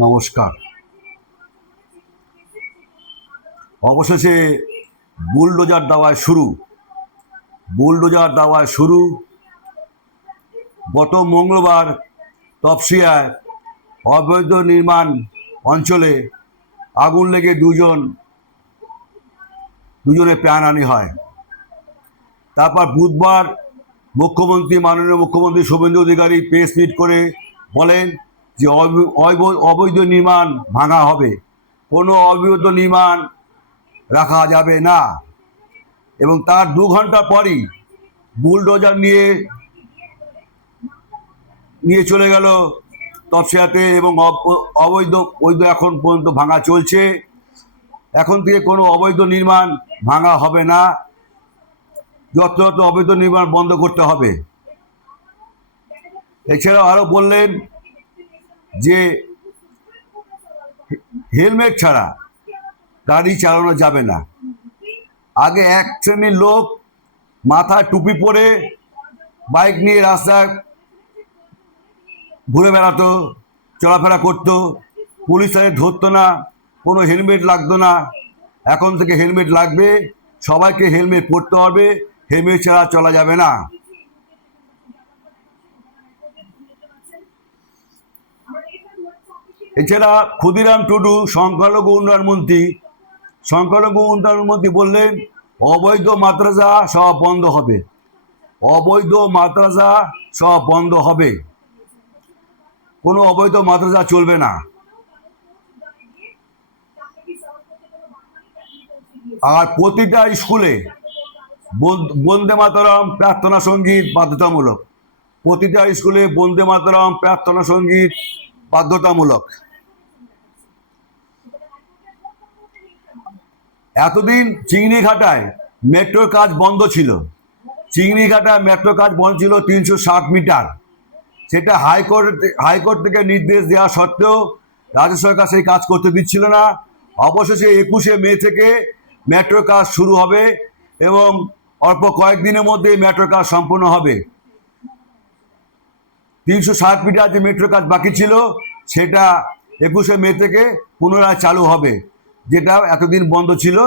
নমস্কার। অবশেষে বুলডোজার দাওয়ায় শুরু। গত মঙ্গলবার তপসিয়ায় অবৈধ নির্মাণ অঞ্চলে আগুন লেগে দুজনে প্রাণহানি হয়। তারপর বুধবার মাননীয় মুখ্যমন্ত্রী শুভেন্দু অধিকারী প্রেস মিট করে বলেন যে অবৈধ নির্মাণ ভাঙা হবে, কোনো অবৈধ নির্মাণ রাখা যাবে না। এবং তার 2 ঘন্টা পরই বুলডোজার নিয়ে চলে গেল তপসিয়াতে এবং অবৈধ এখন পর্যন্ত ভাঙা চলছে। এখন থেকে কোনো অবৈধ নির্মাণ ভাঙা হবে না, যথাযথ অবৈধ নির্মাণ বন্ধ করতে হবে। এছাড়াও আরও বললেন যে হেলমেট ছাড়া গাড়ি চালানো যাবে না। আগে এক শ্রেণীর লোক মাথায় টুপি পরে বাইক নিয়ে রাস্তায় ঘুরে বেড়াতো, চলাফেরা করতো, পুলিশ তাদের ধরতো না, কোনো হেলমেট লাগতো না। এখন থেকে হেলমেট লাগবে, সবাইকে হেলমেট পরতে হবে, হেলমেট ছাড়া চলা যাবে না। এছাড়া ক্ষুদিরাম টুডু সংখ্যালঘু উন্নয়ন মন্ত্রী বললেন অবৈধ মাদ্রাসা সব বন্ধ হবে, কোনো অবৈধ মাদ্রাসা চলবে না। আর প্রতিটা স্কুলে বন্দে মাতরম প্রার্থনা সঙ্গীত বাধ্যতামূলক। এতদিন চিংড়িঘাটায় মেট্রোর কাজ বন্ধ ছিল। 360 মিটার। সেটা হাইকোর্ট থেকে নির্দেশ দেওয়া সত্ত্বেও রাজ্য সরকার সেই কাজ করতে দিচ্ছিল না। অবশেষে 21শে মে থেকে মেট্রোর কাজ শুরু হবে এবং অল্প কয়েকদিনের মধ্যে মেট্রোর কাজ সম্পূর্ণ হবে। 360 মিটার যে মেট্রো কাজ বাকি ছিল সেটা 21শে মে থেকে পুনরায় চালু হবে, যেটা এতদিন বন্ধ ছিল,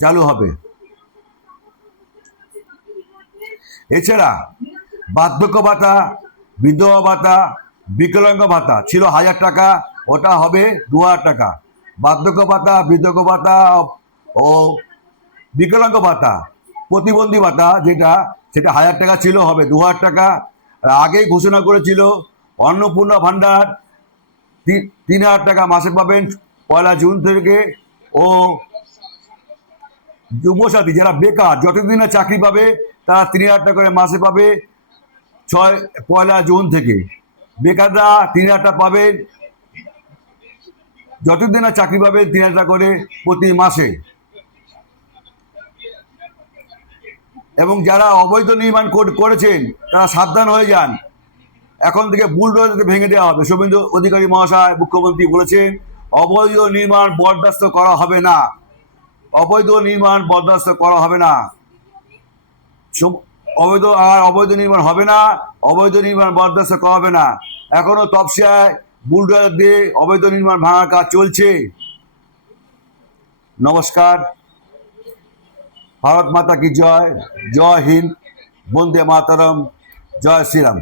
চালু হবে। এছাড়া বার্ধক্য ভাতা, বিধবা ভাতা, বিকলাঙ্গ ভাতা ছিল 1000 টাকা, ওটা হবে 2000 টাকা। বার্ধক্য ভাতা, বিধবা ভাতা ও বিকলাঙ্গ ভাতা, প্রতিবন্ধী ভাতা সেটা 1000 টাকা ছিল, হবে 2000 টাকা। আগেই ঘোষণা করেছিল অন্নপূর্ণা ভাণ্ডার 3000 টাকা মাসে পাবেন 1 জুন থেকে। ও যুবসাথী যারা বেকার, যতদিন না চাকরি পাবে তারা 3000 টাকা করে মাসে পাবে 1 জুন থেকে। বেকাররা 3000 টাকা পাবেন, যতদিন না চাকরি পাবেন 3000 টাকা করে প্রতি মাসে। এবং যারা অবৈধ নির্মাণ করেছেন তারা সাবধান হয়ে যান, এখন থেকে বুলডোজার ভেঙে দেওয়া হবে। শুভেন্দু অধিকারী মহাশয় মুখ্যমন্ত্রী বলেছেন অবৈধ নির্মাণ বরদাস্ত করা হবে না, অবৈধ নির্মাণ বরদাস্ত করা হবে না। এখনো তপসিয়ায় বুলডোজার দিয়ে অবৈধ নির্মাণ ভাঙার কাজ চলছে। নমস্কার। ভারত মাতা কি জয়। জয় হিন্দ। বন্দে মাতরম। জয় শ্রীরাম।